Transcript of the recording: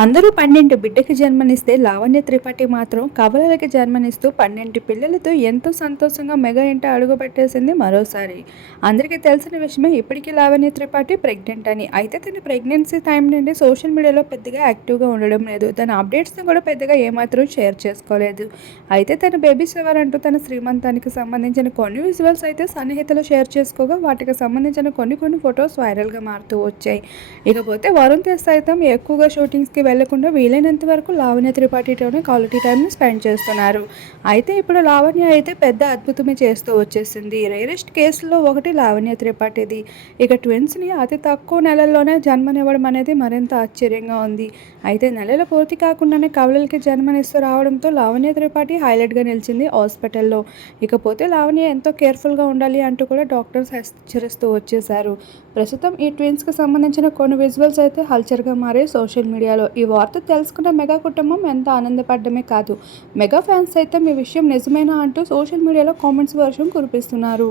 అందరూ పన్నెండు బిడ్డకి జన్మనిస్తే లావణ్య త్రిపాఠి మాత్రం కవలలకి జన్మనిస్తూ పన్నెండు పిల్లలతో ఎంతో సంతోషంగా మెగా ఇంట అడుగుపెట్టేసింది మరోసారి. అందరికీ తెలిసిన విషయమే ఇప్పటికీ లావణ్య త్రిపాఠి ప్రెగ్నెంట్ అని. అయితే తన ప్రెగ్నెన్సీ టైం నుండి సోషల్ మీడియాలో పెద్దగా యాక్టివ్గా ఉండడం లేదు. తన అప్డేట్స్ని కూడా పెద్దగా ఏమాత్రం షేర్ చేసుకోలేదు. అయితే తన బేబీ షవర్ అంటూ తన శ్రీమంతానికి సంబంధించిన కొన్ని విజువల్స్ అయితే సన్నిహితులు షేర్ చేసుకోగా వాటికి సంబంధించిన కొన్ని కొన్ని ఫొటోస్ వైరల్గా మారుతూ వచ్చాయి. ఇకపోతే వరుణ్ తేజ్ సైతం ఎక్కువగా షూటింగ్స్కి వెళ్ళకుండా వీలైనంత వరకు లావణ్య త్రిపాఠితోనే క్వాలిటీ టైంని స్పెండ్ చేస్తున్నారు. అయితే ఇప్పుడు లావణ్య అయితే పెద్ద అద్భుతమే చేస్తూ వచ్చేసింది. రేరెస్ట్ కేసుల్లో ఒకటి లావణ్య త్రిపాఠిది. ఇక ట్విన్స్ని అతి తక్కువ నెలల్లోనే జన్మనివ్వడం అనేది మరింత ఆశ్చర్యంగా ఉంది. అయితే నెలల పూర్తి కాకుండానే కవలలకి జన్మనిస్తూ రావడంతో లావణ్య త్రిపాఠి హైలైట్గా నిలిచింది హాస్పిటల్లో. ఇకపోతే లావణ్య ఎంతో కేర్ఫుల్గా ఉండాలి అంటూ కూడా డాక్టర్స్ హెచ్చరిస్తూ వచ్చేశారు. ప్రస్తుతం ఈ ట్విన్స్కి సంబంధించిన కొన్ని విజువల్స్ అయితే హల్చర్గా మారే సోషల్ మీడియాలో ఈ వార్త తెలుసుకున్న మెగా కుటుంబం ఎంత ఆనందపడమే కాదు. మెగా ఫ్యాన్స్ సైతం ఈ విషయం నిజమేనా అంటూ సోషల్ మీడియాలో కామెంట్స్ వర్షం కురిపిస్తున్నారు.